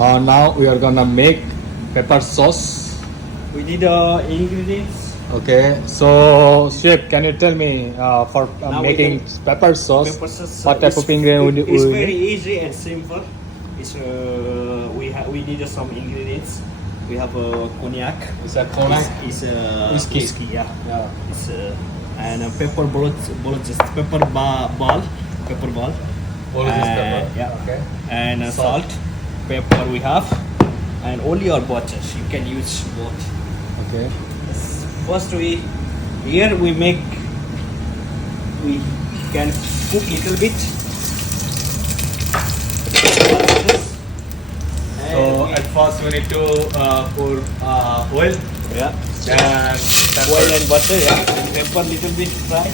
Now we are gonna make pepper sauce. We need ingredients. Okay, so chef, can you tell me for Now we making can- pepper sauce, Pepper sauce, what type of ingredient it's we very need? easy and simple. It's we need some ingredients. We have cognac. It's a cognac. It's Whiskey. yeah. Yeah. It's and pepper bullets, pepper ball. All of this pepper. Yeah. Okay. And Salt. salt, pepper we have, and only our butters. You can use both. Okay. First we can cook little bit. So at first we need to pour oil Yeah. and Oil and butter, yeah. And pepper little bit fry.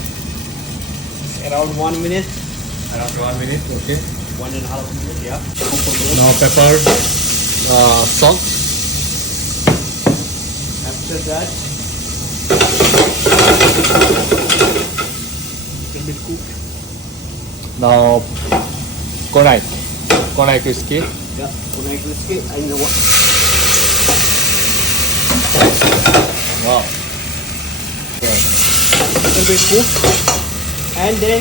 Around 1 minute, around 1 minute. Okay. 1.5 minutes, yeah. Now pepper, salt. After that, little bit cook. Now cognac whiskey. Yeah. Cognac whiskey and Wow. Okay. little bit cook. And then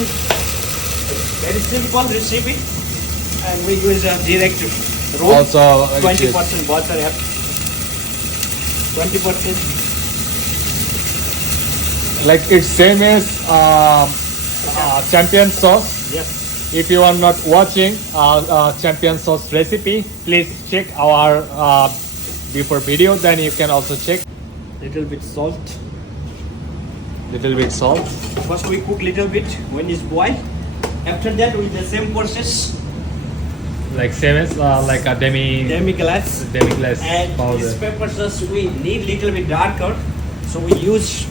very simple recipe. And we use a direct room. Also, 20% butter, yeah. 20%. like it's same as champion sauce. Yes. If you are not watching champion sauce recipe, please check our before video. Then you can also check. Little bit salt. Little bit salt. First we cook little bit when it's boiled. After that with the same process, Like same as like a demi-glace. demi-glace And powder. this pepper sauce we need little bit darker, so we use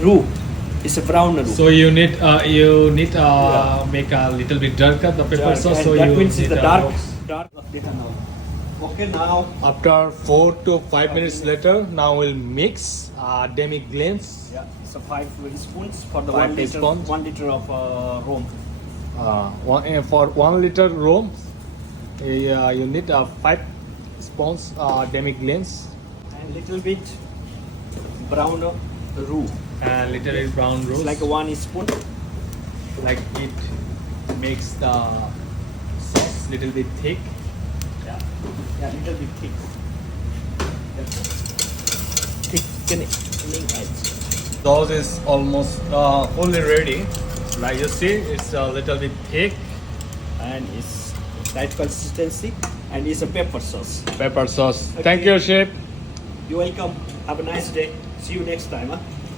roux. It's a brown roux. So you need make a little bit darker the pepper sauce. And So that you means need the a dark. box. Okay, now After 4 to 5 minutes later, now we'll mix demi-glace. yeah, it's a 5 spoons for the 5 1 liter. teaspoons. 1 liter of rum. For 1 liter rum, you need 5 spoons demi-glace And little bit brown roux. and little bit brown It's rose. like 1 spoon. Like it makes the sauce little bit thick. Yeah, yeah, little bit thick. Thickening edge. Sauce is almost fully ready. Like you see, it's a little bit thick. And it's right consistency. And it's a pepper sauce. Pepper sauce. Okay. Thank you, chef. You're welcome. Have a nice day. See you next time. Huh?